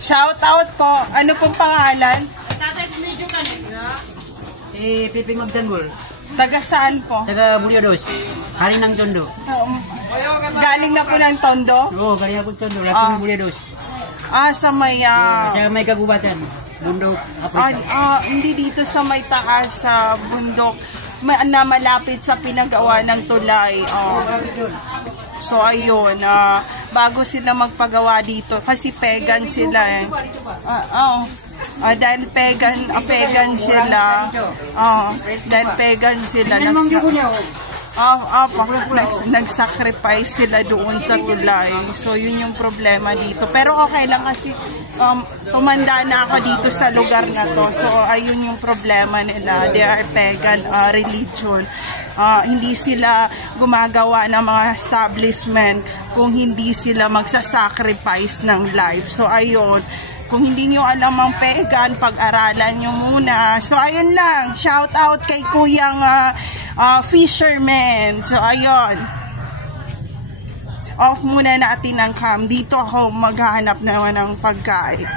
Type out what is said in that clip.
Shout out po. Ano pong pangalan? Si Piping Magtanggol. Taga saan po? Taga Bulyodos. Hari ng Tondo. Galing na po ng Tondo? Oo, galing ako Tondo. Laking Bulyodos. Sa may... Sa may kagubatan. Bundok, Africa. Hindi dito sa may taas sa bundok. Na malapit sa pinagawa ng tulay. So ayun, bago sila magpagawa dito kasi pagan sila eh. Dahil pagan sila. Dahil pagan sila nag-sacrifice sila doon sa tulay. So yun yung problema dito. Pero okay lang kasi tumanda na ako dito sa lugar na to. So ayun yung problema nila. They are pagan religion. Hindi sila gumagawa ng mga establishment kung hindi sila magsasacrifice ng life. So ayun, kung hindi nyo alam ang pagan, pag-aralan nyo muna. So ayun lang, shout out kay Kuyang Fisherman. So ayun, off muna natin ang cam. Dito ako maghahanap naman ng pagkain.